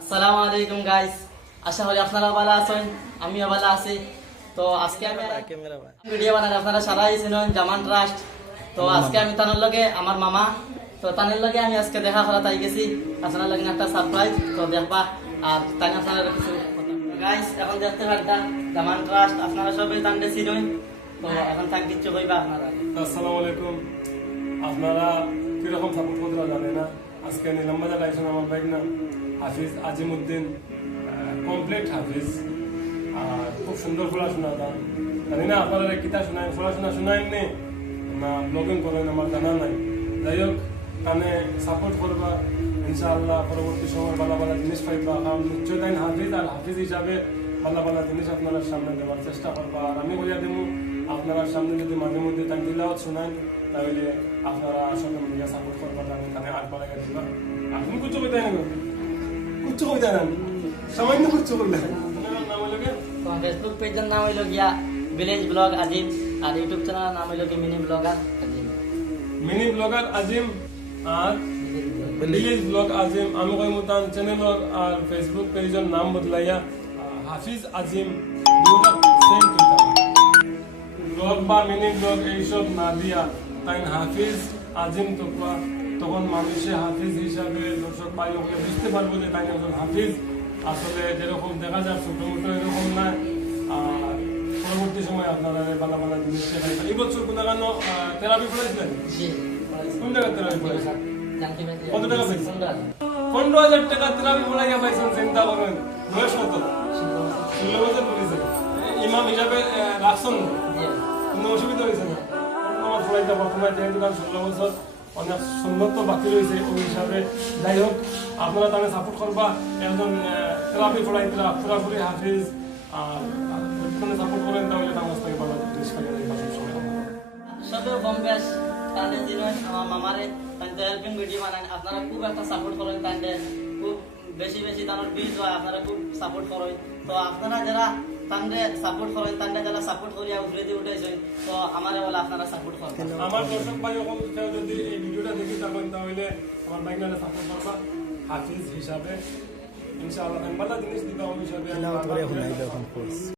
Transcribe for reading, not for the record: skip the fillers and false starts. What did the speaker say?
আসসালামু আলাইকুম গাইস, আশা করি আপনারা ভালো আছেন, আমিও ভালো আছি। তো আজকে আমি ভিডিও বানাই, আপনারা সারাই চিনেন জামান ট্রাস্ট। তো আজকে আমি তানের লগে আমার মামা, তো তানের লগে আমি আজকে দেখা করা তাই গেছি। আপনার লগে একটা সারপ্রাইজ, তো দেখবা আর তাই আপনারা কিছু গাইস এখন দেখতে পারতা জামান ট্রাস্ট, আপনারা সবাই তানতে চিনেন। তো এখন তাকে কিছু কইবা আপনারা। আসসালামু আলাইকুম। আপনারা কিরকম সাপোর্ট করতে জানে না, আজকে নিলাম বাজার আইসন আমার বাইক না হাফিজ আজিমউদ্দিন, কমপ্লিট হাফিজ, আর খুব সুন্দর পড়াশোনা তার। জানি না আপনারা কিতা শোনায়, পড়াশোনা শোনায় নে না ব্লগিং করেন আমার জানা নাই। যাই হোক, কানে সাপোর্ট করবা, ইনশাআল্লাহ পরবর্তী সময় ভালো ভালো জিনিস পাইবা। কারণ নিশ্চয় তাই হাফিজ, আর হাফিজ হিসাবে ভালো ভালো জিনিস আপনারা সামনে দেওয়ার চেষ্টা করবা। আর আমি বলিয়া দেবো, আপনারা সামনে যদি মাঝে মধ্যে তাই দিলাও শোনান, তাহলে আপনারা আসলে মিডিয়া সাপোর্ট করবার আমি কানে আর পালাইয়া দিবা। আর তুমি কুচ্ছু কইতে না, কুচ্ছু কইতে না, সামান্য কুচ্ছু কইলে নাম হইল কি? ফেসবুক পেজের নাম হইল গিয়া ভিলেজ ব্লগ আজিম, আর ইউটিউব চ্যানেলের নাম হইল কি মিনি ব্লগার আজিম। মিনি ব্লগার আজিম আর ভিলেজ ব্লগ আজিম। আমি কই মতান চ্যানেল আর ফেসবুক পেজের নাম বদলাইয়া হাফিজ আজিম, দুটা সেম কইতা। ব্লগ বা মিনি ব্লগ এইসব না দিয়া তাই হাফিজ আজিম তোপা, তখন মানুষে হাফিজ হিসাবে দর্শক ভাই ওকে বুঝতে পারবো যে তাই একজন হাফিজ আসলে যেরকম দেখা যায় ছোট মোটো এরকম না। আর পরবর্তী সময় আপনারা ভালো ভালো জিনিস শেখাই। এই বছর কোন গানো থেরাপি পড়াইছিলেন? কোন জায়গায় থেরাপি পড়াইছেন? কত টাকা পাইছেন? 15,000 টাকা থেরাপি পড়াইয়া পাইছেন। চিন্তা করেন, বয়স কত? 16 বছর পড়েছেন। ইমাম হিসাবে রাখছেন, কোনো অসুবিধা হয়েছে না? আমার পড়াইতে বর্তমানে যেহেতু 16 বছর অনেক সুন্দর তো বাকি রয়েছে ওই হিসাবে। যাই হোক, আপনারা তাকে সাপোর্ট করবা। একজন থেরাপি পড়াইতরা পুরাপুরি হাফিজ, আর সাপোর্ট করেন তাহলে আমার থেকে ভালো জিনিস পাই সবে বম্বেশ তাদের দিন আমার মামারে তাদের হেল্পিং ভিডিও বানান, আপনারা খুব একটা সাপোর্ট করেন, তাদের খুব বেশি বেশি তাদের ভিউজ হয়, আপনারা খুব সাপোর্ট করেন। তো আপনারা যারা তাদের সাপোর্ট করেন, তাদের যারা সাপোর্ট করিয়া উঠে দিয়ে উঠেছেন, তো আমারে বলে আপনারা সাপোর্ট করেন। আমার দর্শক ভাই কেউ যদি এই ভিডিওটা দেখি থাকেন তাহলে আমার বাইকটা সাপোর্ট করবা হাফিজ হিসাবে। ইনশাআল্লাহ ভালো জিনিস দিবা হিসাবে।